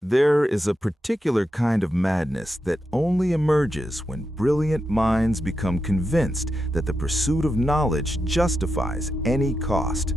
There is a particular kind of madness that only emerges when brilliant minds become convinced that the pursuit of knowledge justifies any cost.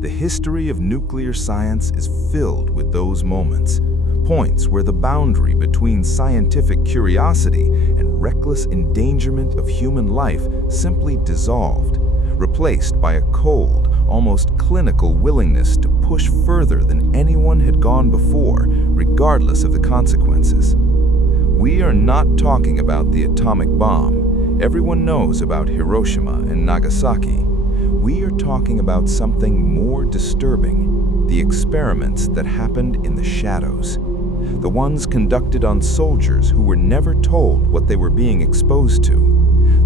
The history of nuclear science is filled with those moments, points where the boundary between scientific curiosity and reckless endangerment of human life simply dissolved, replaced by a cold, almost clinical willingness to push further than anyone had gone before, regardless of the consequences. We are not talking about the atomic bomb. Everyone knows about Hiroshima and Nagasaki. We are talking about something more disturbing, the experiments that happened in the shadows. The ones conducted on soldiers who were never told what they were being exposed to.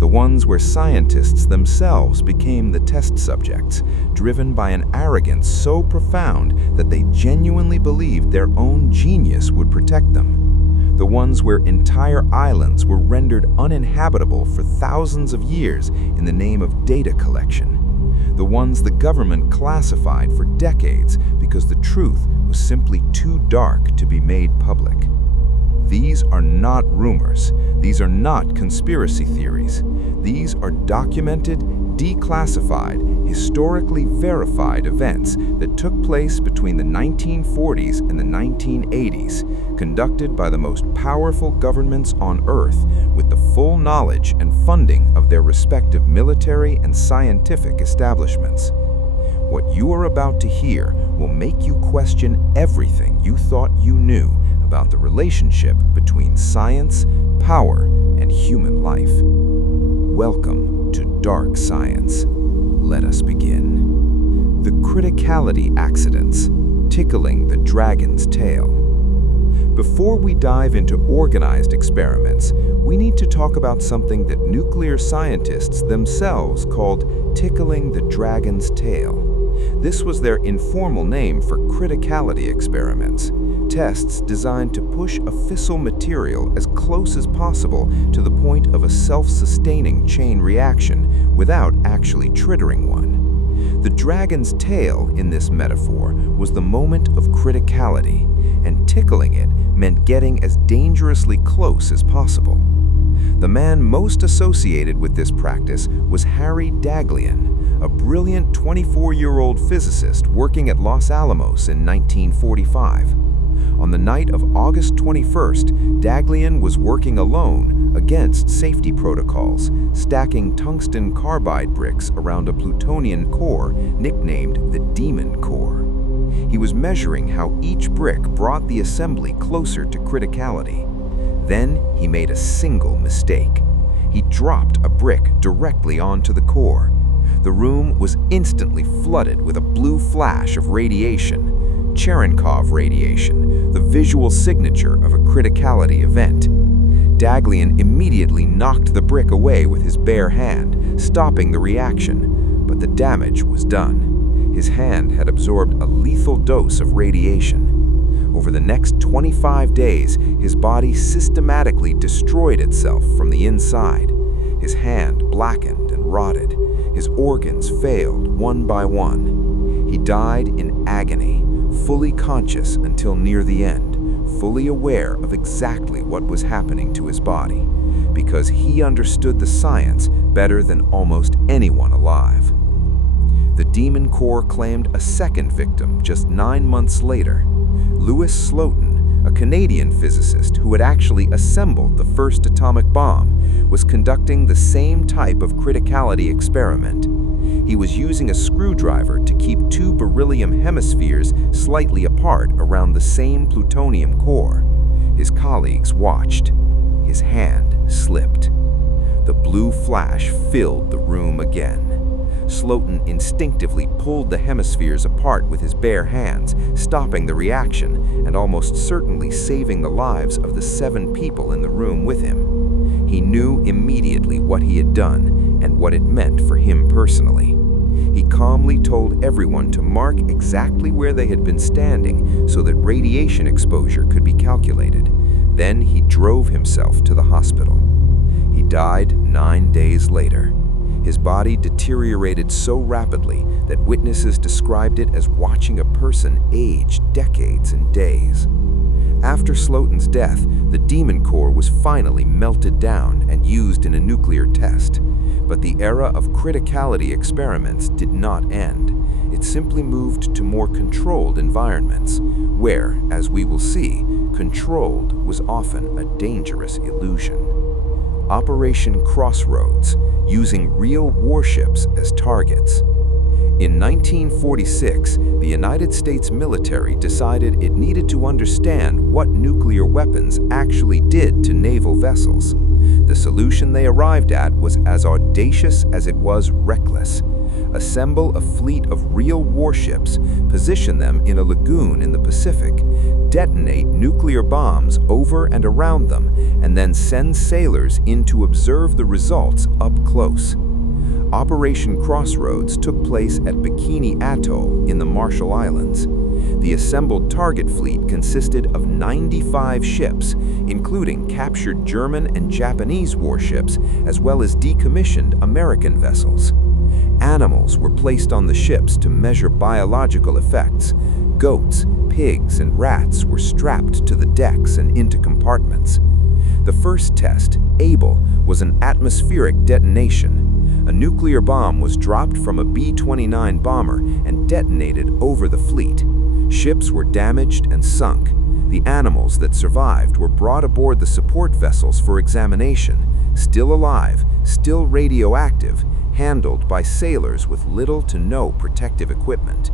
The ones where scientists themselves became the test subjects, driven by an arrogance so profound that they genuinely believed their own genius would protect them. The ones where entire islands were rendered uninhabitable for thousands of years in the name of data collection. The ones the government classified for decades because the truth was simply too dark to be made public. These are not rumors. These are not conspiracy theories. These are documented, declassified, historically verified events that took place between the 1940s and the 1980s, conducted by the most powerful governments on Earth with the full knowledge and funding of their respective military and scientific establishments. What you are about to hear will make you question everything you thought you knew about the relationship between science, power, and human life. Welcome to Dark Science. Let us begin. The criticality accidents, tickling the dragon's tail. Before we dive into organized experiments, we need to talk about something that nuclear scientists themselves called tickling the dragon's tail. This was their informal name for criticality experiments, tests designed to push a fissile material as close as possible to the point of a self-sustaining chain reaction without actually triggering one. The dragon's tail in this metaphor was the moment of criticality, and tickling it meant getting as dangerously close as possible. The man most associated with this practice was Harry Daghlian, a brilliant 24-year-old physicist working at Los Alamos in 1945. On the night of August 21st, Daghlian was working alone against safety protocols, stacking tungsten carbide bricks around a plutonium core nicknamed the Demon Core. He was measuring how each brick brought the assembly closer to criticality. Then he made a single mistake. He dropped a brick directly onto the core. The room was instantly flooded with a blue flash of radiation, Cherenkov radiation, the visual signature of a criticality event. Daghlian immediately knocked the brick away with his bare hand, stopping the reaction, but the damage was done. His hand had absorbed a lethal dose of radiation. Over the next 25 days, his body systematically destroyed itself from the inside. His hand blackened and rotted. His organs failed one by one. He died in agony, fully conscious until near the end, fully aware of exactly what was happening to his body, because he understood the science better than almost anyone alive. The Demon Core claimed a second victim just 9 months later. Louis Slotin, a Canadian physicist who had actually assembled the first atomic bomb, was conducting the same type of criticality experiment. He was using a screwdriver to keep two beryllium hemispheres slightly apart around the same plutonium core. His colleagues watched. His hand slipped. The blue flash filled the room again. Slotin instinctively pulled the hemispheres apart with his bare hands, stopping the reaction and almost certainly saving the lives of the 7 people in the room with him. He knew immediately what he had done and what it meant for him personally. He calmly told everyone to mark exactly where they had been standing so that radiation exposure could be calculated. Then he drove himself to the hospital. He died 9 days later. His body deteriorated so rapidly that witnesses described it as watching a person age decades and days. After Slotin's death, the demon core was finally melted down and used in a nuclear test. But the era of criticality experiments did not end. It simply moved to more controlled environments, where, as we will see, controlled was often a dangerous illusion. Operation Crossroads, using real warships as targets. In 1946, the United States military decided it needed to understand what nuclear weapons actually did to naval vessels. The solution they arrived at was as audacious as it was reckless. Assemble a fleet of real warships, position them in a lagoon in the Pacific, detonate nuclear bombs over and around them, and then send sailors in to observe the results up close. Operation Crossroads took place at Bikini Atoll in the Marshall Islands. The assembled target fleet consisted of 95 ships, including captured German and Japanese warships, as well as decommissioned American vessels. Animals were placed on the ships to measure biological effects. Goats, pigs, and rats were strapped to the decks and into compartments. The first test, Able, was an atmospheric detonation. A nuclear bomb was dropped from a B-29 bomber and detonated over the fleet. Ships were damaged and sunk. The animals that survived were brought aboard the support vessels for examination, still alive, still radioactive, handled by sailors with little to no protective equipment.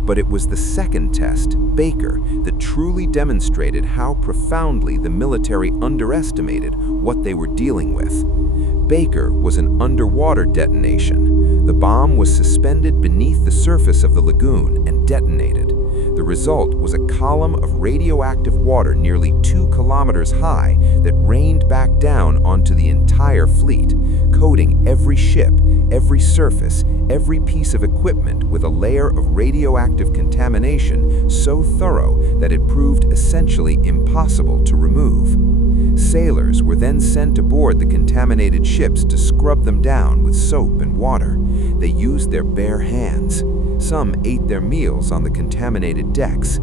But it was the second test, Baker, that truly demonstrated how profoundly the military underestimated what they were dealing with. Baker was an underwater detonation. The bomb was suspended beneath the surface of the lagoon and detonated. The result was a column of radioactive water nearly 2 kilometers high that rained back down onto the entire fleet, coating every ship, every surface, every piece of equipment with a layer of radioactive contamination so thorough that it proved essentially impossible to remove. Sailors were then sent aboard the contaminated ships to scrub them down with soap and water. They used their bare hands. Some ate their meals on the contaminated decks.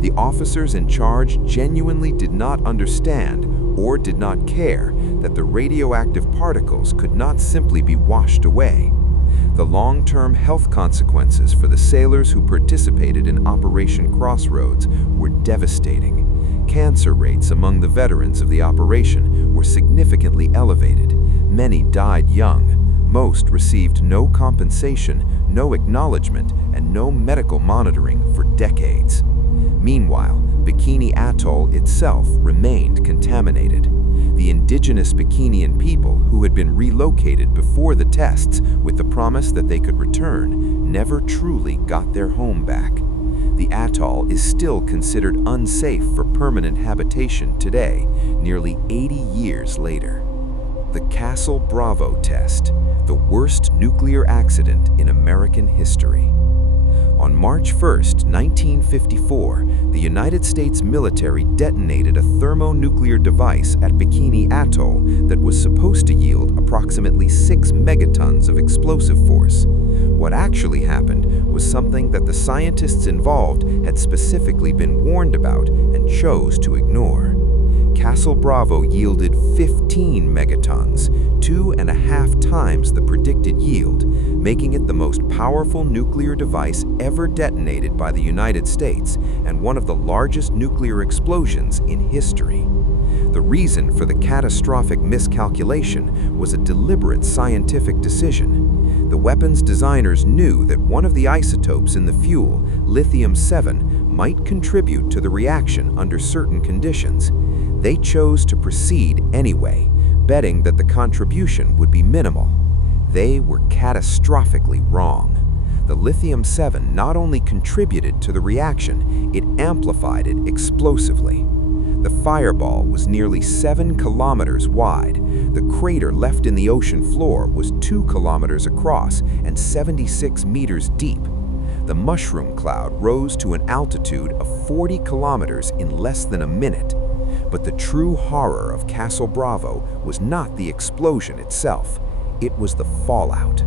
The officers in charge genuinely did not understand or did not care that the radioactive particles could not simply be washed away. The long-term health consequences for the sailors who participated in Operation Crossroads were devastating. Cancer rates among the veterans of the operation were significantly elevated. Many died young. Most received no compensation, no acknowledgement, and no medical monitoring for decades. Meanwhile, Bikini Atoll itself remained contaminated. The indigenous Bikinian people who had been relocated before the tests with the promise that they could return never truly got their home back. The atoll is still considered unsafe for permanent habitation today, nearly 80 years later. The Castle Bravo test, the worst nuclear accident in American history. On March 1, 1954, the United States military detonated a thermonuclear device at Bikini Atoll that was supposed to yield approximately 6 megatons of explosive force. What actually happened was something that the scientists involved had specifically been warned about and chose to ignore. Castle Bravo yielded 15 megatons, 2.5 times the predicted yield, making it the most powerful nuclear device ever detonated by the United States and one of the largest nuclear explosions in history. The reason for the catastrophic miscalculation was a deliberate scientific decision. The weapons designers knew that one of the isotopes in the fuel, lithium-7, might contribute to the reaction under certain conditions. They chose to proceed anyway, betting that the contribution would be minimal. They were catastrophically wrong. The lithium-7 not only contributed to the reaction, it amplified it explosively. The fireball was nearly 7 kilometers wide. The crater left in the ocean floor was 2 kilometers across and 76 meters deep. The mushroom cloud rose to an altitude of 40 kilometers in less than a minute. But the true horror of Castle Bravo was not the explosion itself. It was the fallout.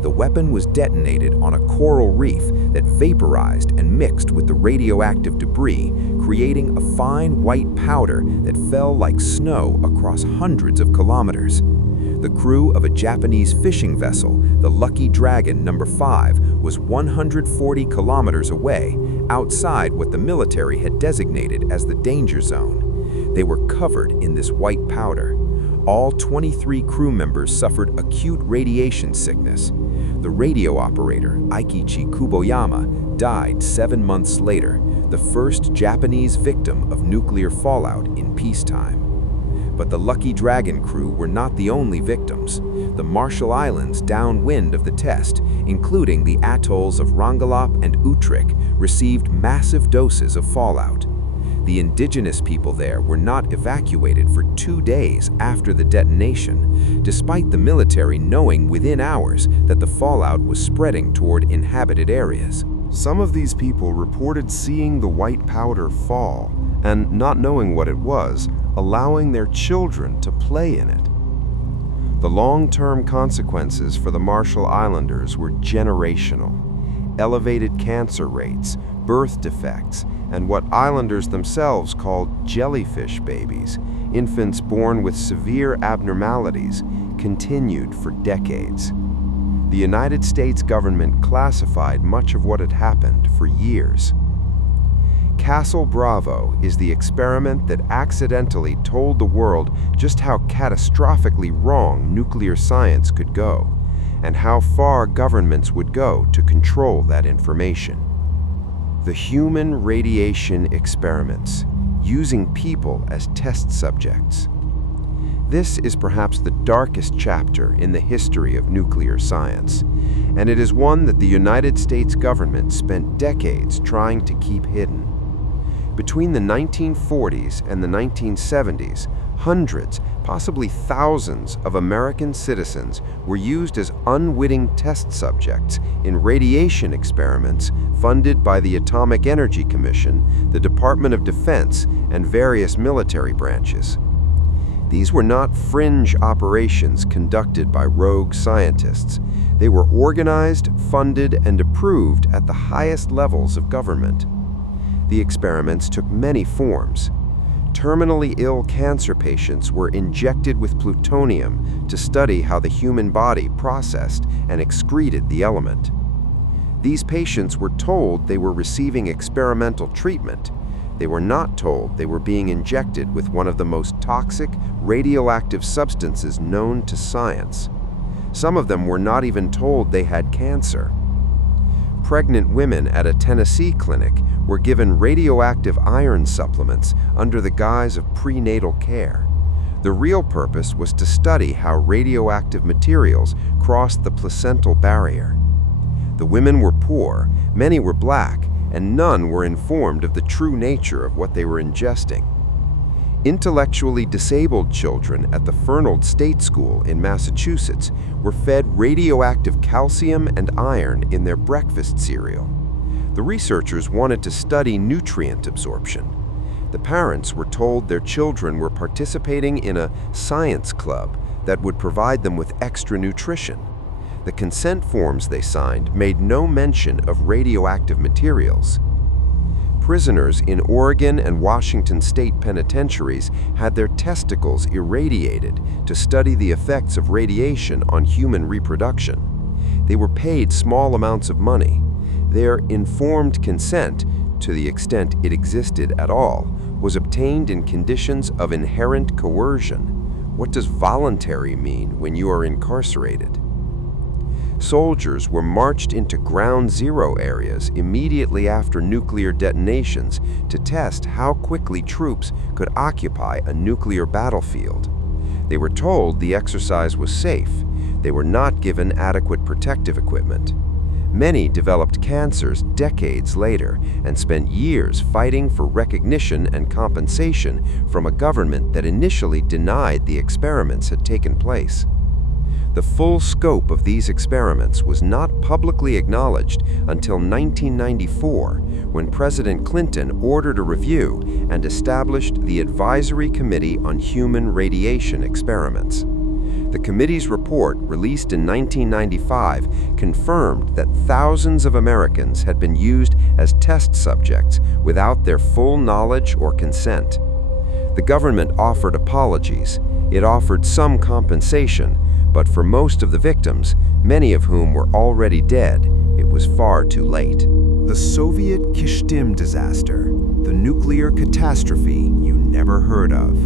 The weapon was detonated on a coral reef that vaporized and mixed with the radioactive debris, creating a fine white powder that fell like snow across hundreds of kilometers. The crew of a Japanese fishing vessel, the Lucky Dragon No. 5, was 140 kilometers away, outside what the military had designated as the danger zone. They were covered in this white powder. All 23 crew members suffered acute radiation sickness. The radio operator, Aikichi Kuboyama, died 7 months later, the first Japanese victim of nuclear fallout in peacetime. But the Lucky Dragon crew were not the only victims. The Marshall Islands downwind of the test, including the atolls of Rongelap and Utrecht, received massive doses of fallout. The indigenous people there were not evacuated for 2 days after the detonation, despite the military knowing within hours that the fallout was spreading toward inhabited areas. Some of these people reported seeing the white powder fall and, not knowing what it was, allowing their children to play in it. The long-term consequences for the Marshall Islanders were generational. Elevated cancer rates, birth defects, and what islanders themselves called jellyfish babies, infants born with severe abnormalities, continued for decades. The United States government classified much of what had happened for years. Castle Bravo is the experiment that accidentally told the world just how catastrophically wrong nuclear science could go, and how far governments would go to control that information. The human radiation experiments, using people as test subjects. This is perhaps the darkest chapter in the history of nuclear science, and it is one that the United States government spent decades trying to keep hidden. Between the 1940s and the 1970s, hundreds, possibly thousands of American citizens were used as unwitting test subjects in radiation experiments funded by the Atomic Energy Commission, the Department of Defense, and various military branches. These were not fringe operations conducted by rogue scientists. They were organized, funded, and approved at the highest levels of government. The experiments took many forms. Terminally ill cancer patients were injected with plutonium to study how the human body processed and excreted the element. These patients were told they were receiving experimental treatment. They were not told they were being injected with one of the most toxic, radioactive substances known to science. Some of them were not even told they had cancer. Pregnant women at a Tennessee clinic were given radioactive iron supplements under the guise of prenatal care. The real purpose was to study how radioactive materials crossed the placental barrier. The women were poor, many were black, and none were informed of the true nature of what they were ingesting. Intellectually disabled children at the Fernald State School in Massachusetts were fed radioactive calcium and iron in their breakfast cereal. The researchers wanted to study nutrient absorption. The parents were told their children were participating in a science club that would provide them with extra nutrition. The consent forms they signed made no mention of radioactive materials. Prisoners in Oregon and Washington state penitentiaries had their testicles irradiated to study the effects of radiation on human reproduction. They were paid small amounts of money. Their informed consent, to the extent it existed at all, was obtained in conditions of inherent coercion. What does voluntary mean when you are incarcerated? Soldiers were marched into ground zero areas immediately after nuclear detonations to test how quickly troops could occupy a nuclear battlefield. They were told the exercise was safe. They were not given adequate protective equipment. Many developed cancers decades later and spent years fighting for recognition and compensation from a government that initially denied the experiments had taken place. The full scope of these experiments was not publicly acknowledged until 1994, when President Clinton ordered a review and established the Advisory Committee on Human Radiation Experiments. The committee's report, released in 1995, confirmed that thousands of Americans had been used as test subjects without their full knowledge or consent. The government offered apologies. It offered some compensation, but for most of the victims, many of whom were already dead, it was far too late. The Soviet Kyshtym disaster, the nuclear catastrophe you never heard of.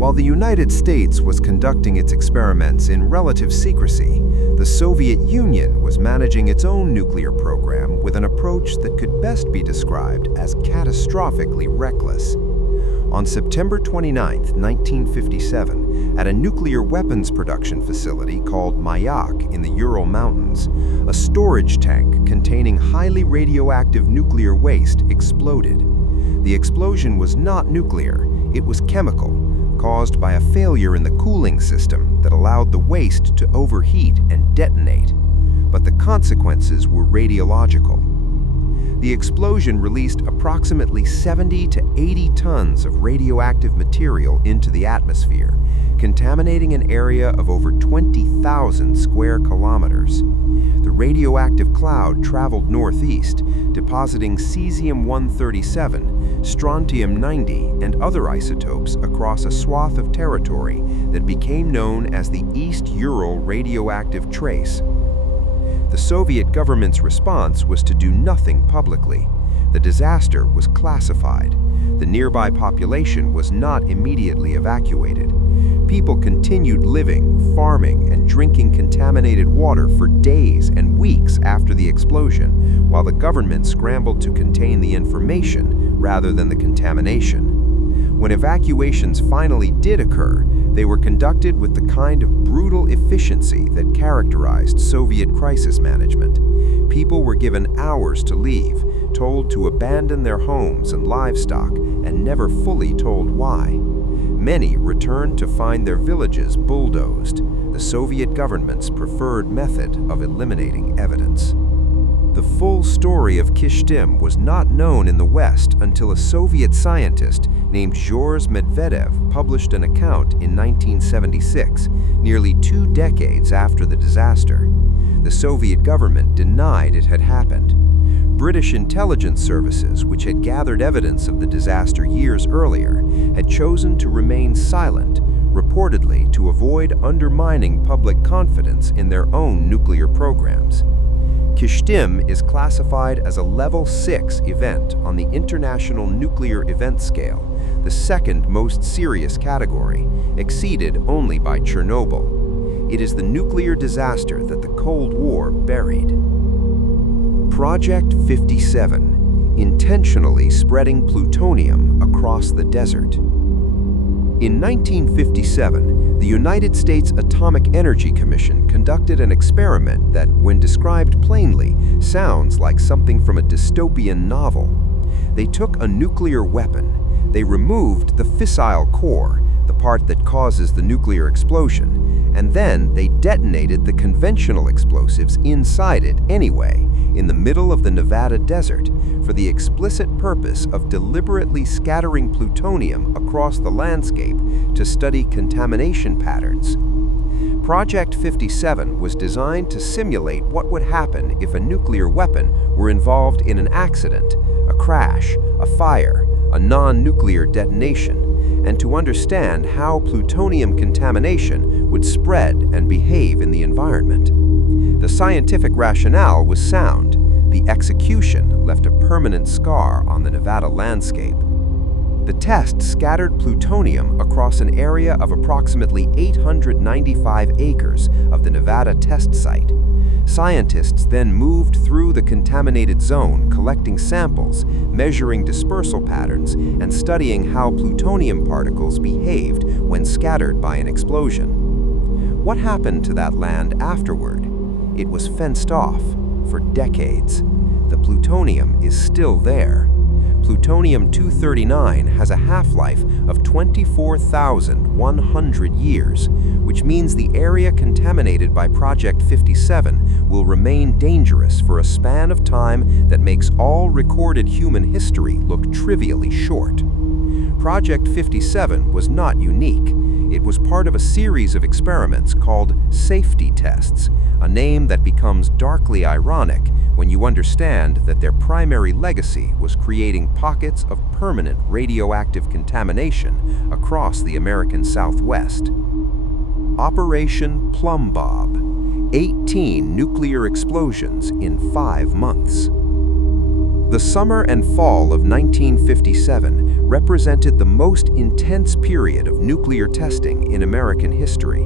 While the United States was conducting its experiments in relative secrecy, the Soviet Union was managing its own nuclear program with an approach that could best be described as catastrophically reckless. On September 29, 1957, at a nuclear weapons production facility called Mayak in the Ural Mountains, a storage tank containing highly radioactive nuclear waste exploded. The explosion was not nuclear, it was chemical, caused by a failure in the cooling system that allowed the waste to overheat and detonate. But the consequences were radiological. The explosion released approximately 70 to 80 tons of radioactive material into the atmosphere, contaminating an area of over 20,000 square kilometers. The radioactive cloud traveled northeast, depositing cesium-137, strontium-90, and other isotopes across a swath of territory that became known as the East Ural Radioactive Trace. The Soviet government's response was to do nothing publicly. The disaster was classified. The nearby population was not immediately evacuated. People continued living, farming, and drinking contaminated water for days and weeks after the explosion, while the government scrambled to contain the information rather than the contamination. When evacuations finally did occur, they were conducted with the kind of brutal efficiency that characterized Soviet crisis management. People were given hours to leave, told to abandon their homes and livestock, and never fully told why. Many returned to find their villages bulldozed, the Soviet government's preferred method of eliminating evidence. The full story of Kyshtym was not known in the West until a Soviet scientist named Zhores Medvedev published an account in 1976, nearly 2 decades after the disaster. The Soviet government denied it had happened. British intelligence services, which had gathered evidence of the disaster years earlier, had chosen to remain silent, reportedly to avoid undermining public confidence in their own nuclear programs. Kyshtym is classified as a Level 6 event on the International Nuclear Event Scale, the second most serious category, exceeded only by Chernobyl. It is the nuclear disaster that the Cold War buried. Project 57, intentionally spreading plutonium across the desert. In 1957, the United States Atomic Energy Commission conducted an experiment that, when described plainly, sounds like something from a dystopian novel. They took a nuclear weapon. They removed the fissile core, the part that causes the nuclear explosion, and then they detonated the conventional explosives inside it anyway, in the middle of the Nevada desert, for the explicit purpose of deliberately scattering plutonium across the landscape to study contamination patterns. Project 57 was designed to simulate what would happen if a nuclear weapon were involved in an accident, a crash, a fire, a non-nuclear detonation, and to understand how plutonium contamination would spread and behave in the environment. The scientific rationale was sound. The execution left a permanent scar on the Nevada landscape. The test scattered plutonium across an area of approximately 895 acres of the Nevada test site. Scientists then moved through the contaminated zone, collecting samples, measuring dispersal patterns, and studying how plutonium particles behaved when scattered by an explosion. What happened to that land afterward? It was fenced off for decades. The plutonium is still there. Plutonium-239 has a half-life of 24,100 years, which means the area contaminated by Project 57 will remain dangerous for a span of time that makes all recorded human history look trivially short. Project 57 was not unique. It was part of a series of experiments called safety tests, a name that becomes darkly ironic when you understand that their primary legacy was creating pockets of permanent radioactive contamination across the American Southwest. Operation Plumb Bob: 18 nuclear explosions in 5 months. The summer and fall of 1957 represented the most intense period of nuclear testing in American history.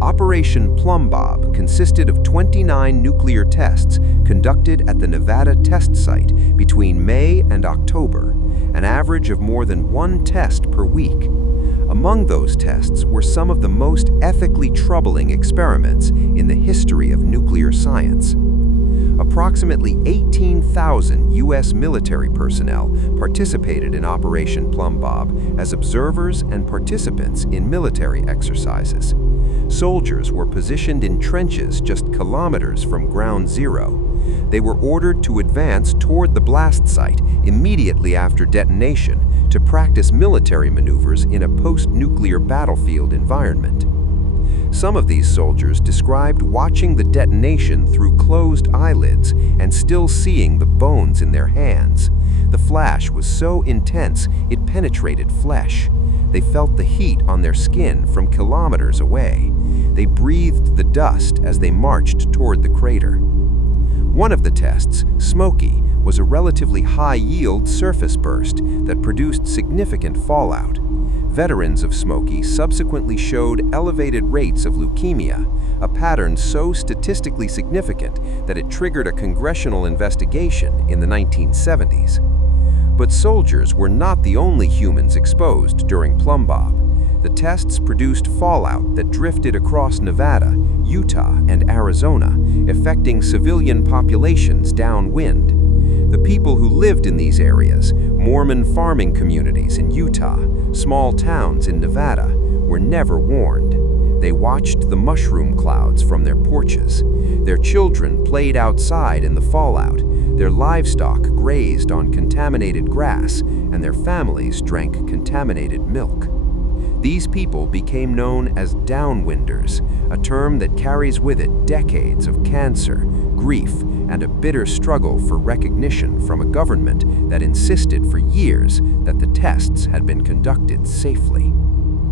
Operation Plumb Bob consisted of 29 nuclear tests conducted at the Nevada test site between May and October, an average of more than 1 test per week. Among those tests were some of the most ethically troubling experiments in the history of nuclear science. Approximately 18,000 U.S. military personnel participated in Operation Plumb Bob as observers and participants in military exercises. Soldiers were positioned in trenches just kilometers from ground zero. They were ordered to advance toward the blast site immediately after detonation to practice military maneuvers in a post-nuclear battlefield environment. Some of these soldiers described watching the detonation through closed eyelids and still seeing the bones in their hands. The flash was so intense it penetrated flesh. They felt the heat on their skin from kilometers away. They breathed the dust as they marched toward the crater. One of the tests, Smoky, was a relatively high-yield surface burst that produced significant fallout. Veterans of Smoky subsequently showed elevated rates of leukemia, a pattern so statistically significant that it triggered a congressional investigation in the 1970s. But soldiers were not the only humans exposed during Plumb Bob. The tests produced fallout that drifted across Nevada, Utah, and Arizona, affecting civilian populations downwind. The people who lived in these areas, Mormon farming communities in Utah, small towns in Nevada, were never warned. They watched the mushroom clouds from their porches. Their children played outside in the fallout. Their livestock grazed on contaminated grass, and their families drank contaminated milk. These people became known as downwinders, a term that carries with it decades of cancer, grief, and a bitter struggle for recognition from a government that insisted for years that the tests had been conducted safely.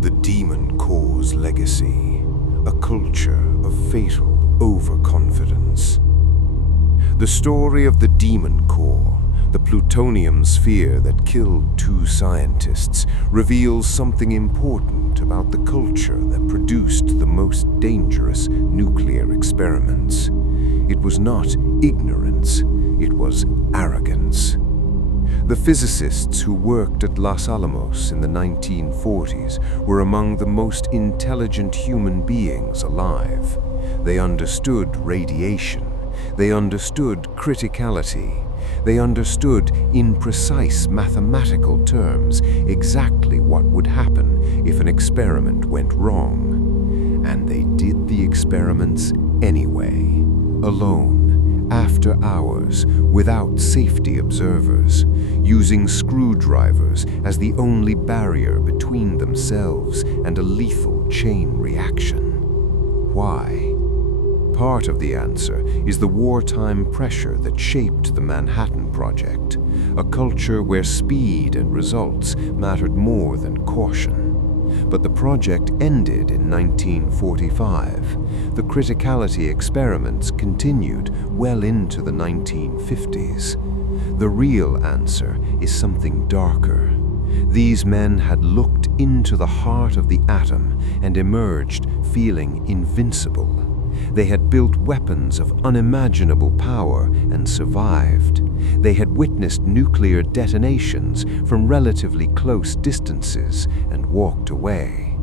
The Demon Core's legacy, a culture of fatal overconfidence. The story of the Demon Core, the plutonium sphere that killed 2 scientists, reveals something important about the culture that produced the most dangerous nuclear experiments. It was not ignorance, it was arrogance. The physicists who worked at Los Alamos in the 1940s were among the most intelligent human beings alive. They understood radiation. They understood criticality. They understood, in precise mathematical terms, exactly what would happen if an experiment went wrong. And they did the experiments anyway, alone, after hours, without safety observers, using screwdrivers as the only barrier between themselves and a lethal chain reaction. Why? Part of the answer is the wartime pressure that shaped the Manhattan Project, a culture where speed and results mattered more than caution. But the project ended in 1945. The criticality experiments continued well into the 1950s. The real answer is something darker. These men had looked into the heart of the atom and emerged feeling invincible. They had built weapons of unimaginable power and survived. They had witnessed nuclear detonations from relatively close distances and walked away.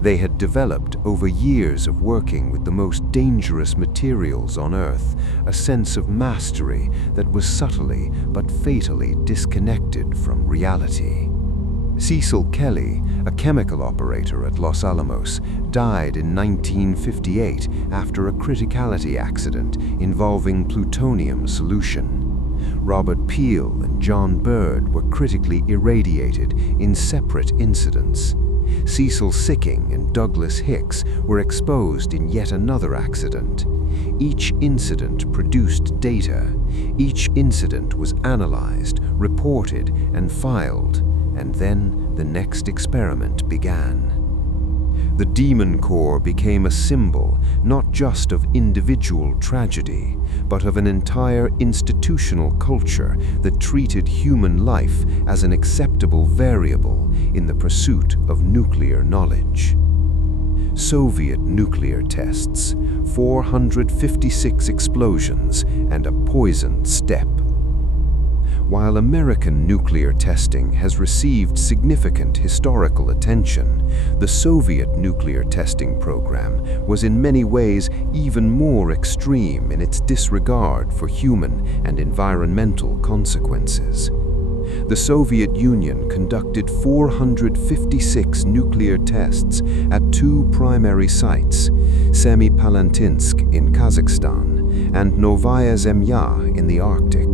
They had developed, over years of working with the most dangerous materials on Earth, a sense of mastery that was subtly but fatally disconnected from reality. Cecil Kelly, a chemical operator at Los Alamos, died in 1958 after a criticality accident involving plutonium solution. Robert Peel and John Bird were critically irradiated in separate incidents. Cecil Sicking and Douglas Hicks were exposed in yet another accident. Each incident produced data. Each incident was analyzed, reported, and filed, and then the next experiment began. The Demon Corps became a symbol not just of individual tragedy, but of an entire institutional culture that treated human life as an acceptable variable in the pursuit of nuclear knowledge. Soviet nuclear tests, 456 explosions, and a poisoned steppe. While American nuclear testing has received significant historical attention, the Soviet nuclear testing program was in many ways even more extreme in its disregard for human and environmental consequences. The Soviet Union conducted 456 nuclear tests at two primary sites, Semipalatinsk in Kazakhstan and Novaya Zemlya in the Arctic.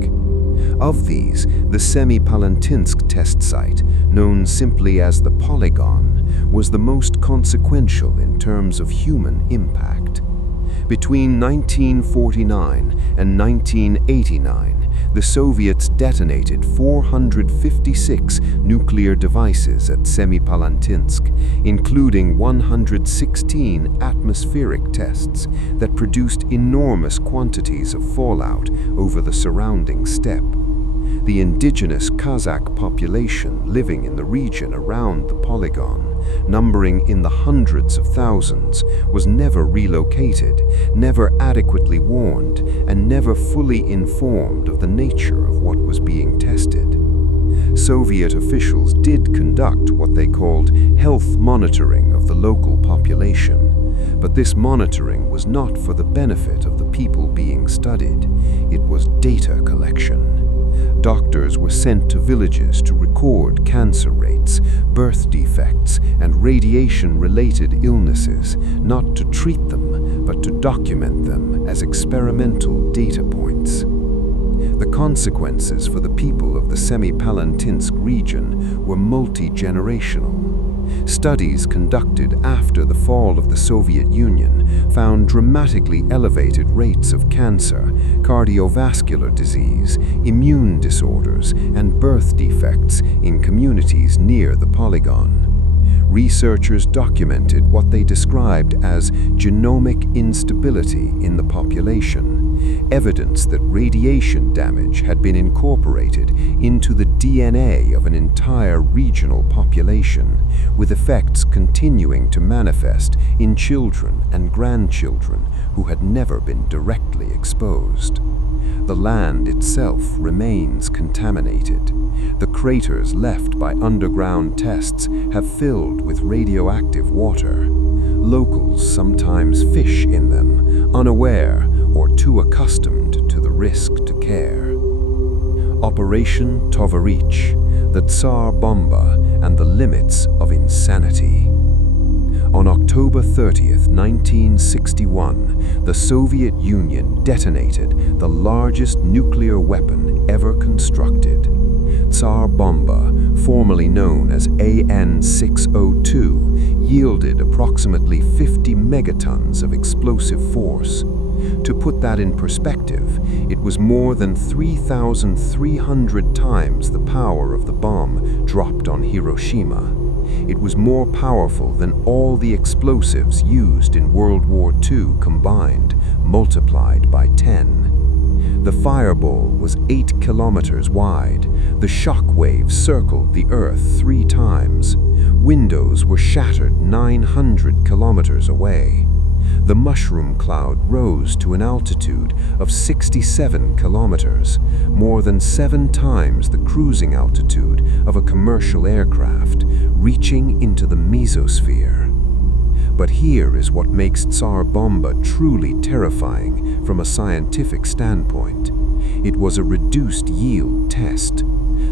Of these, the Semipalatinsk test site, known simply as the Polygon, was the most consequential in terms of human impact. Between 1949 and 1989, the Soviets detonated 456 nuclear devices at Semipalatinsk, including 116 atmospheric tests that produced enormous quantities of fallout over the surrounding steppe. The indigenous Kazakh population living in the region around the polygon, numbering in the hundreds of thousands, was never relocated, never adequately warned, and never fully informed of the nature of what was being tested. Soviet officials did conduct what they called health monitoring of the local population, but this monitoring was not for the benefit of the people being studied. It was data collection. Doctors were sent to villages to record cancer rates, birth defects, and radiation-related illnesses, not to treat them, but to document them as experimental data points. The consequences for the people of the Semipalatinsk region were multi-generational. Studies conducted after the fall of the Soviet Union found dramatically elevated rates of cancer, cardiovascular disease, immune disorders, and birth defects in communities near the polygon. Researchers documented what they described as genomic instability in the population, evidence that radiation damage had been incorporated into the DNA of an entire regional population, with effects continuing to manifest in children and grandchildren who had never been directly exposed. The land itself remains contaminated. The craters left by underground tests have filled with radioactive water. Locals sometimes fish in them, unaware or too accustomed to the risk to care. Operation Tovarich, the Tsar Bomba and the Limits of Insanity. On October 30th, 1961, the Soviet Union detonated the largest nuclear weapon ever constructed. Tsar Bomba, formerly known as AN-602, yielded approximately 50 megatons of explosive force. To put that in perspective, it was more than 3,300 times the power of the bomb dropped on Hiroshima. It was more powerful than all the explosives used in World War II combined, multiplied by 10. The fireball was 8 kilometers wide. The shock wave circled the Earth 3 times. Windows were shattered 900 kilometers away. The mushroom cloud rose to an altitude of 67 kilometers, more than 7 times the cruising altitude of a commercial aircraft, reaching into the mesosphere. But here is what makes Tsar Bomba truly terrifying from a scientific standpoint. It was a reduced yield test.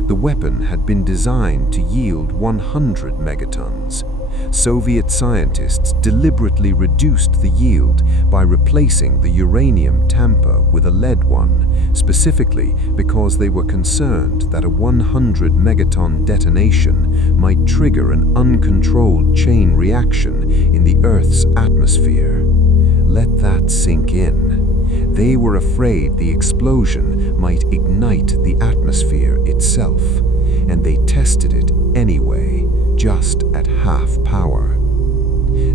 The weapon had been designed to yield 100 megatons. Soviet scientists deliberately reduced the yield by replacing the uranium tamper with a lead one, specifically because they were concerned that a 100 megaton detonation might trigger an uncontrolled chain reaction in the Earth's atmosphere. Let that sink in. They were afraid the explosion might ignite the atmosphere itself, and they tested it anyway, just at half power.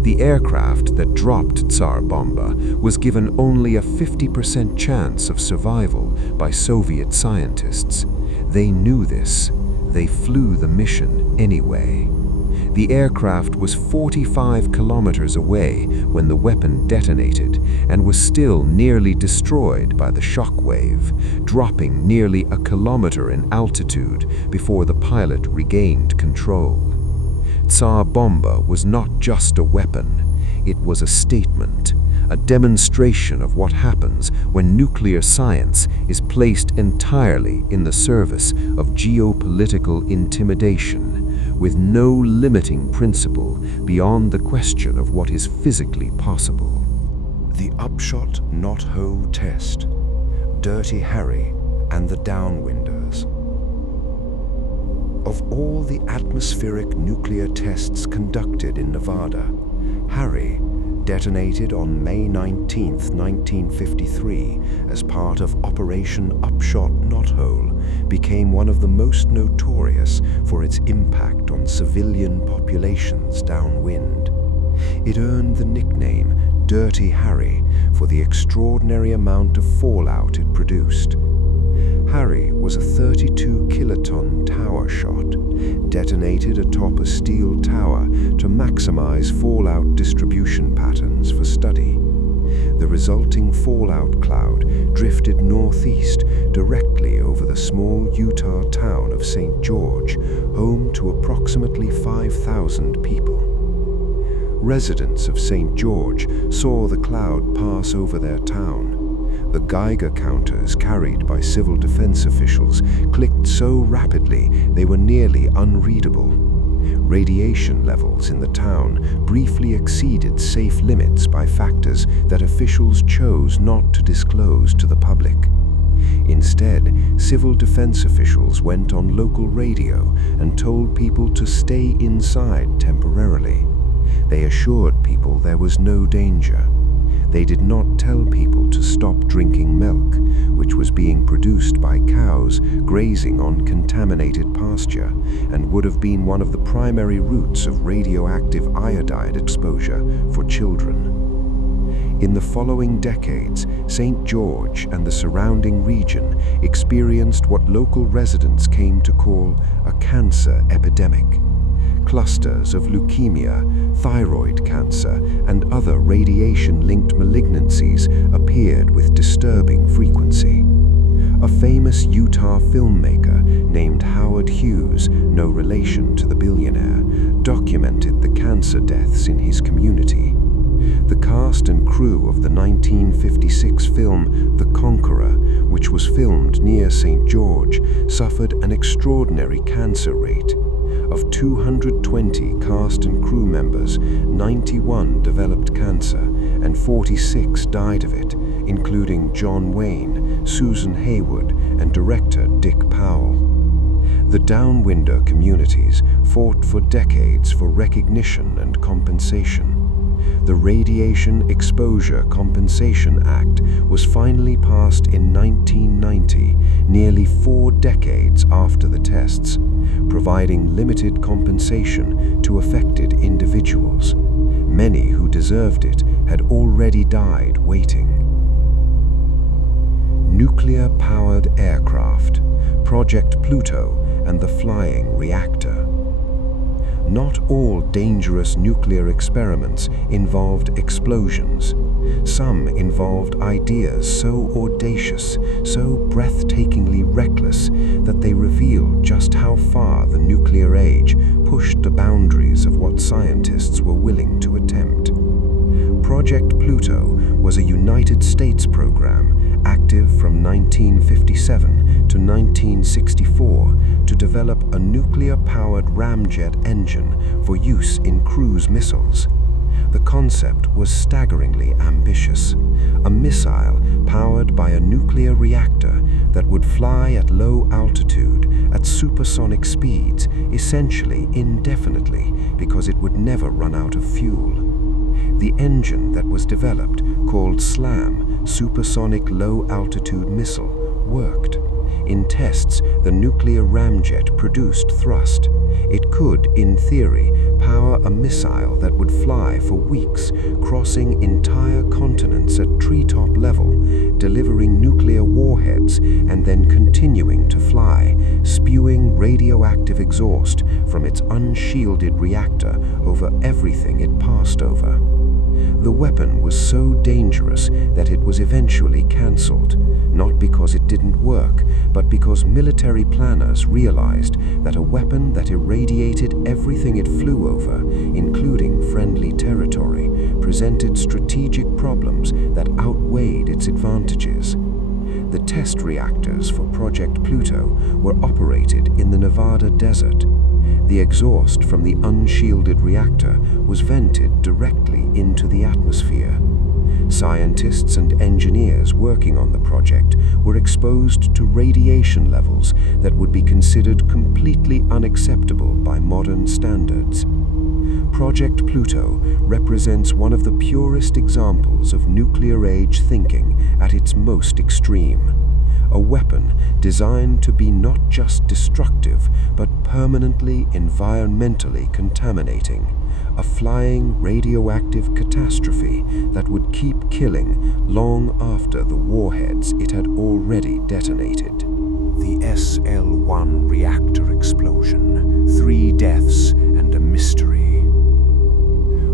The aircraft that dropped Tsar Bomba was given only a 50% chance of survival by Soviet scientists. They knew this. They flew the mission anyway. The aircraft was 45 kilometers away when the weapon detonated and was still nearly destroyed by the shock wave, dropping nearly a kilometer in altitude before the pilot regained control. Tsar Bomba was not just a weapon, it was a statement, a demonstration of what happens when nuclear science is placed entirely in the service of geopolitical intimidation, with no limiting principle beyond the question of what is physically possible. The upshot not-hole test, Dirty Harry and the downwinders. Of all the atmospheric nuclear tests conducted in Nevada, Harry, detonated on May 19, 1953, as part of Operation Upshot Knothole, became one of the most notorious for its impact on civilian populations downwind. It earned the nickname Dirty Harry for the extraordinary amount of fallout it produced. Harry was a 32-kiloton tower shot, detonated atop a steel tower to maximize fallout distribution patterns for study. The resulting fallout cloud drifted northeast directly over the small Utah town of St. George, home to approximately 5,000 people. Residents of St. George saw the cloud pass over their town. The Geiger counters carried by civil defense officials clicked so rapidly they were nearly unreadable. Radiation levels in the town briefly exceeded safe limits by factors that officials chose not to disclose to the public. Instead, civil defense officials went on local radio and told people to stay inside temporarily. They assured people there was no danger. They did not tell people to stop drinking milk, which was being produced by cows grazing on contaminated pasture and would have been one of the primary routes of radioactive iodide exposure for children. In the following decades, St. George and the surrounding region experienced what local residents came to call a cancer epidemic. Clusters of leukemia, thyroid cancer, and other radiation-linked malignancies appeared with disturbing frequency. A famous Utah filmmaker named Howard Hughes, no relation to the billionaire, documented the cancer deaths in his community. The cast and crew of the 1956 film The Conqueror, which was filmed near St. George, suffered an extraordinary cancer rate. Of 220 cast and crew members, 91 developed cancer and 46 died of it, including John Wayne, Susan Haywood, and director Dick Powell. The downwinder communities fought for decades for recognition and compensation. The Radiation Exposure Compensation Act was finally passed in 1990, nearly 4 decades after the tests, providing limited compensation to affected individuals. Many who deserved it had already died waiting. Nuclear-powered aircraft, Project Pluto, and the flying reactor. Not all dangerous nuclear experiments involved explosions. Some involved ideas so audacious, so breathtakingly reckless, that they revealed just how far the nuclear age pushed the boundaries of what scientists were willing to attempt. Project Pluto was a United States program active from 1957 to 1964 to develop a nuclear-powered ramjet engine for use in cruise missiles. The concept was staggeringly ambitious. A missile powered by a nuclear reactor that would fly at low altitude at supersonic speeds, essentially indefinitely, because it would never run out of fuel. The engine that was developed, called SLAM, Supersonic Low Altitude Missile, worked. In tests, the nuclear ramjet produced thrust. It could, in theory, power a missile that would fly for weeks, crossing entire continents at treetop level, delivering nuclear warheads, and then continuing to fly, spewing radioactive exhaust from its unshielded reactor over everything it passed over. The weapon was so dangerous that it was eventually cancelled, not because it didn't work, but because military planners realized that a weapon that irradiated everything it flew over, including friendly territory, presented strategic problems that outweighed its advantages. The test reactors for Project Pluto were operated in the Nevada desert. The exhaust from the unshielded reactor was vented directly into the atmosphere. Scientists and engineers working on the project were exposed to radiation levels that would be considered completely unacceptable by modern standards. Project Pluto represents one of the purest examples of nuclear-age thinking at its most extreme. A weapon designed to be not just destructive, but permanently environmentally contaminating. A flying radioactive catastrophe that would keep killing long after the warheads it had already detonated. The SL-1 reactor explosion, 3 deaths and a mystery.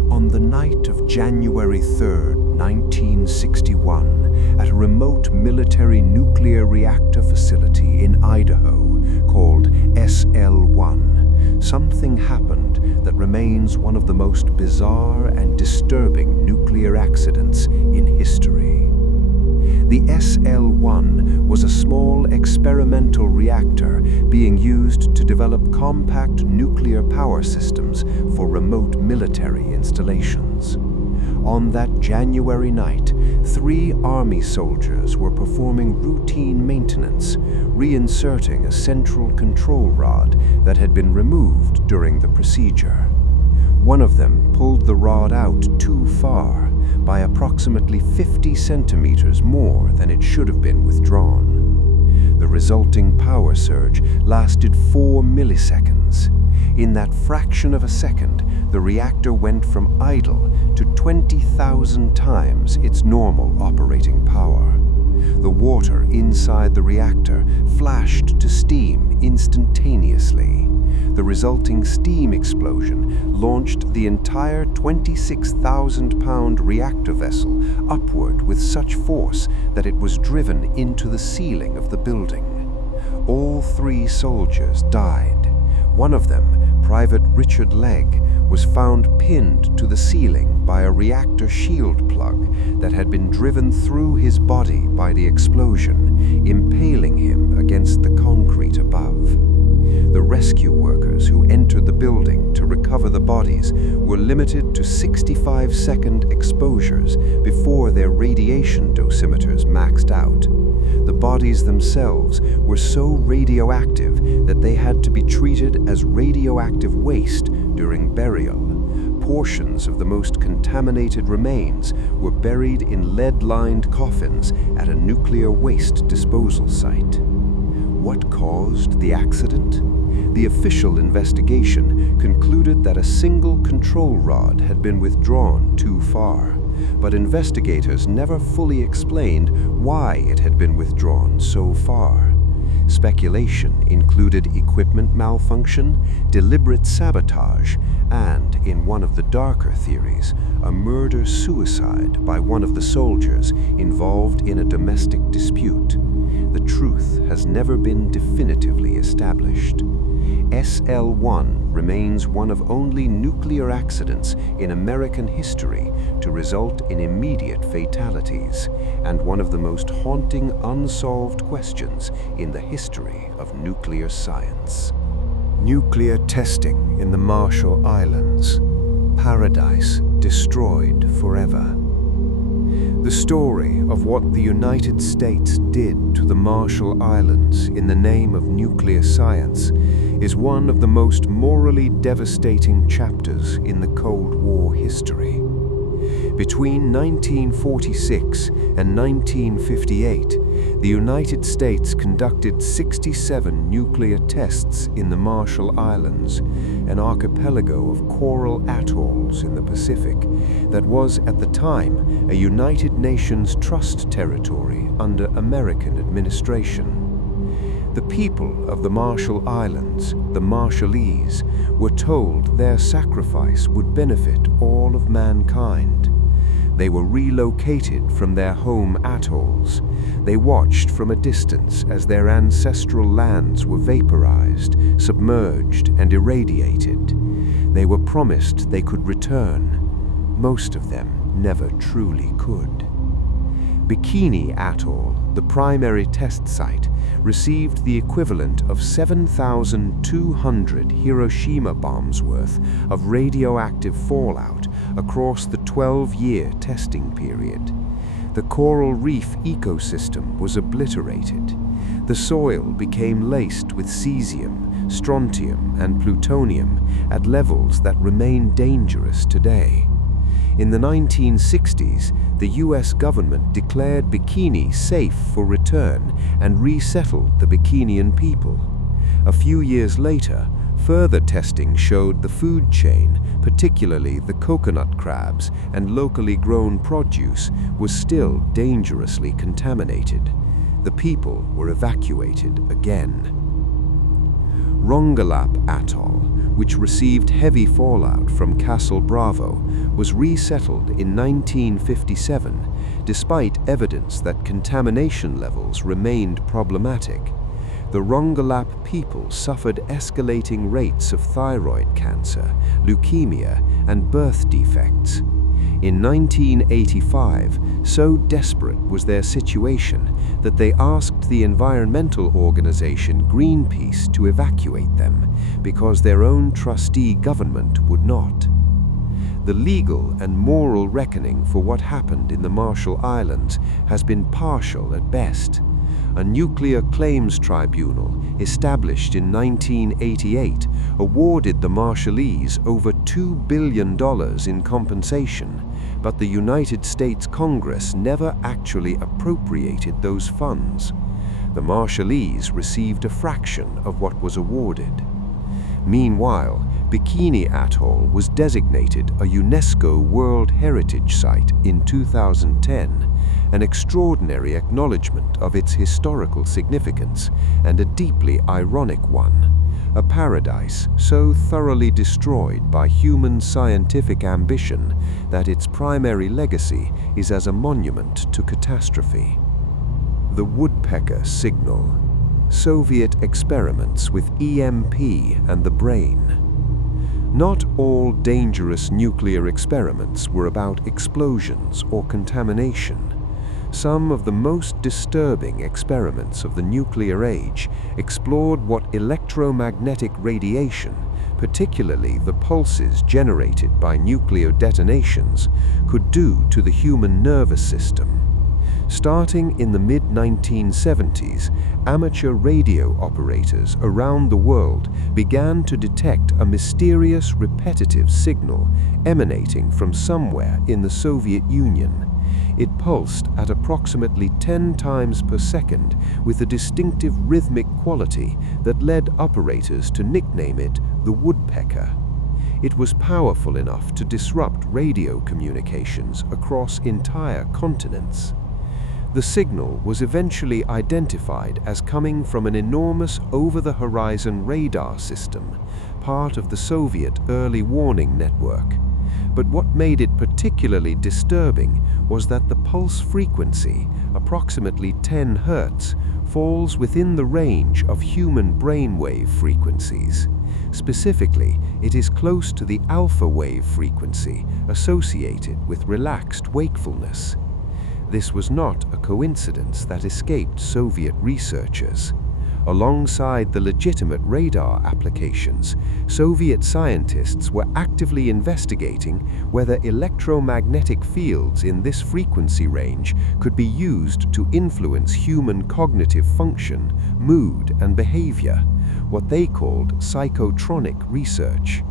On the night of January 3rd, 1961, at a remote military nuclear reactor facility in Idaho called SL-1, something happened that remains one of the most bizarre and disturbing nuclear accidents in history. The SL-1 was a small experimental reactor being used to develop compact nuclear power systems for remote military installations. On that January night, 3 Army soldiers were performing routine maintenance, reinserting a central control rod that had been removed during the procedure. One of them pulled the rod out too far, by approximately 50 centimeters more than it should have been withdrawn. The resulting power surge lasted 4 milliseconds. In that fraction of a second, the reactor went from idle to 20,000 times its normal operating power. The water inside the reactor flashed to steam instantaneously. The resulting steam explosion launched the entire 26,000-pound reactor vessel upward with such force that it was driven into the ceiling of the building. All 3 soldiers died. One of them, Private Richard Legg, was found pinned to the ceiling by a reactor shield plug that had been driven through his body by the explosion, impaling him against the concrete above. The rescue workers who entered the building to recover the bodies were limited to 65-second exposures before their radiation dosimeters maxed out. The bodies themselves were so radioactive that they had to be treated as radioactive waste during burial. Portions of the most contaminated remains were buried in lead-lined coffins at a nuclear waste disposal site. What caused the accident? The official investigation concluded that a single control rod had been withdrawn too far, but investigators never fully explained why it had been withdrawn so far. Speculation included equipment malfunction, deliberate sabotage, and, in one of the darker theories, a murder-suicide by one of the soldiers involved in a domestic dispute. The truth has never been definitively established. SL-1 remains one of only nuclear accidents in American history to result in immediate fatalities, and one of the most haunting unsolved questions in the history of nuclear science. Nuclear testing in the Marshall Islands. Paradise destroyed forever. The story of what the United States did to the Marshall Islands in the name of nuclear science is one of the most morally devastating chapters in the Cold War history. Between 1946 and 1958, the United States conducted 67 nuclear tests in the Marshall Islands, an archipelago of coral atolls in the Pacific that was at the time a United Nations Trust territory under American administration. The people of the Marshall Islands, the Marshallese, were told their sacrifice would benefit all of mankind. They were relocated from their home atolls. They watched from a distance as their ancestral lands were vaporized, submerged, and irradiated. They were promised they could return. Most of them never truly could. Bikini Atoll, the primary test site, received the equivalent of 7,200 Hiroshima bombs worth of radioactive fallout across the 12-year testing period. The coral reef ecosystem was obliterated. The soil became laced with cesium, strontium, and plutonium at levels that remain dangerous today. In the 1960s, the US government declared Bikini safe for return and resettled the Bikinian people. A few years later, further testing showed the food chain, particularly the coconut crabs and locally grown produce, was still dangerously contaminated. The people were evacuated again. Rongelap Atoll, which received heavy fallout from Castle Bravo, was resettled in 1957, despite evidence that contamination levels remained problematic. The Rongelap people suffered escalating rates of thyroid cancer, leukemia, and birth defects. In 1985, so desperate was their situation that they asked the environmental organization Greenpeace to evacuate them because their own trustee government would not. The legal and moral reckoning for what happened in the Marshall Islands has been partial at best. A nuclear claims tribunal, established in 1988, awarded the Marshallese over $2 billion in compensation, but the United States Congress never actually appropriated those funds. The Marshallese received a fraction of what was awarded. Meanwhile, Bikini Atoll was designated a UNESCO World Heritage Site in 2010, an extraordinary acknowledgement of its historical significance and a deeply ironic one. A paradise so thoroughly destroyed by human scientific ambition that its primary legacy is as a monument to catastrophe. The woodpecker signal. Soviet experiments with EMP and the brain. Not all dangerous nuclear experiments were about explosions or contamination. Some of the most disturbing experiments of the nuclear age explored what electromagnetic radiation, particularly the pulses generated by nuclear detonations, could do to the human nervous system. Starting in the mid-1970s, amateur radio operators around the world began to detect a mysterious repetitive signal emanating from somewhere in the Soviet Union. It pulsed at approximately 10 times per second with a distinctive rhythmic quality that led operators to nickname it the woodpecker. It was powerful enough to disrupt radio communications across entire continents. The signal was eventually identified as coming from an enormous over-the-horizon radar system, part of the Soviet early warning network. But what made it particularly disturbing was that the pulse frequency, approximately 10 Hz, falls within the range of human brainwave frequencies. Specifically, it is close to the alpha wave frequency associated with relaxed wakefulness. This was not a coincidence that escaped Soviet researchers. Alongside the legitimate radar applications, Soviet scientists were actively investigating whether electromagnetic fields in this frequency range could be used to influence human cognitive function, mood, and behavior, what they called psychotronic research.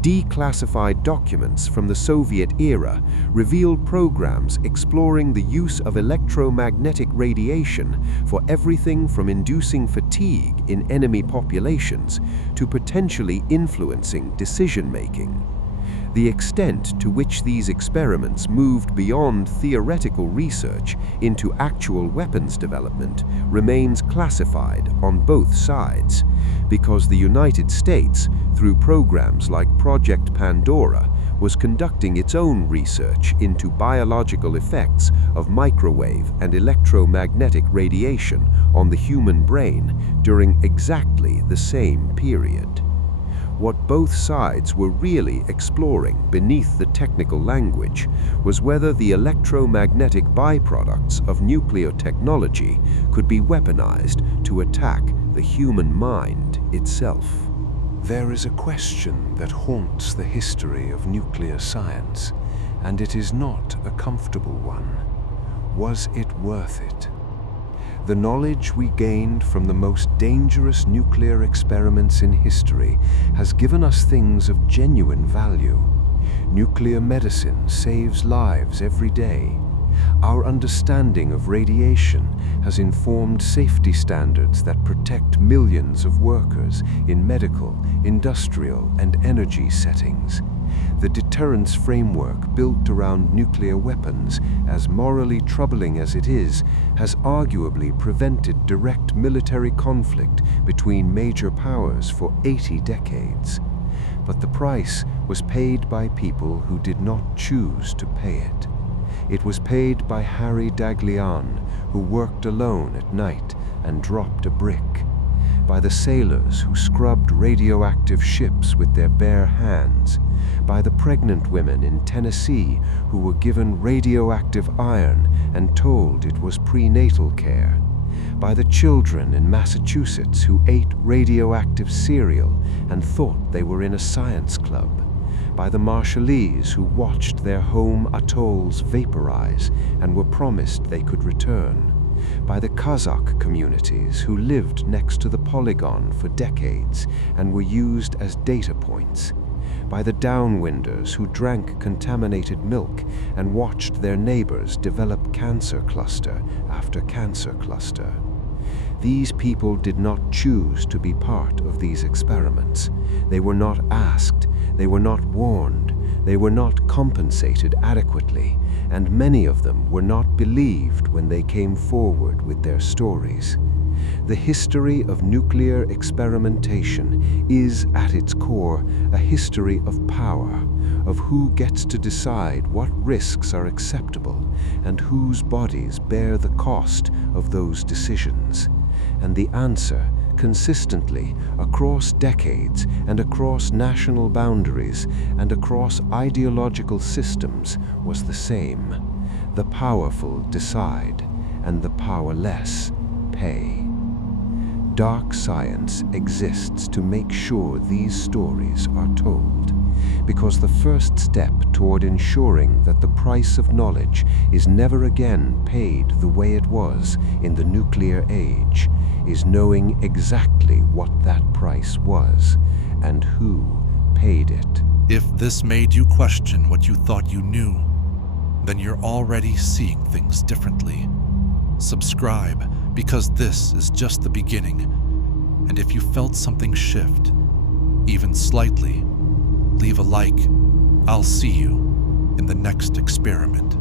Declassified documents from the Soviet era revealed programs exploring the use of electromagnetic radiation for everything from inducing fatigue in enemy populations to potentially influencing decision-making. The extent to which these experiments moved beyond theoretical research into actual weapons development remains classified on both sides, because the United States, through programs like Project Pandora, was conducting its own research into biological effects of microwave and electromagnetic radiation on the human brain during exactly the same period. What both sides were really exploring beneath the technical language was whether the electromagnetic byproducts of nuclear technology could be weaponized to attack the human mind itself. There is a question that haunts the history of nuclear science, and it is not a comfortable one. Was it worth it? The knowledge we gained from the most dangerous nuclear experiments in history has given us things of genuine value. Nuclear medicine saves lives every day. Our understanding of radiation has informed safety standards that protect millions of workers in medical, industrial, and energy settings. The deterrence framework built around nuclear weapons, as morally troubling as it is, has arguably prevented direct military conflict between major powers for 80 decades. But the price was paid by people who did not choose to pay it. It was paid by Harry Daghlian, who worked alone at night and dropped a brick, by the sailors who scrubbed radioactive ships with their bare hands, by the pregnant women in Tennessee who were given radioactive iron and told it was prenatal care, by the children in Massachusetts who ate radioactive cereal and thought they were in a science club, by the Marshallese who watched their home atolls vaporize and were promised they could return, by the Kazakh communities who lived next to the polygon for decades and were used as data points, by the downwinders who drank contaminated milk and watched their neighbors develop cancer cluster after cancer cluster. These people did not choose to be part of these experiments. They were not asked, they were not warned, they were not compensated adequately, and many of them were not believed when they came forward with their stories. The history of nuclear experimentation is, at its core, a history of power, of who gets to decide what risks are acceptable and whose bodies bear the cost of those decisions. And the answer, consistently, across decades and across national boundaries and across ideological systems, was the same. The powerful decide, and the powerless pay. Dark science exists to make sure these stories are told, because the first step toward ensuring that the price of knowledge is never again paid the way it was in the nuclear age is knowing exactly what that price was and who paid it. If this made you question what you thought you knew, then you're already seeing things differently. Subscribe, because this is just the beginning. And if you felt something shift, even slightly, leave a like. I'll see you in the next experiment.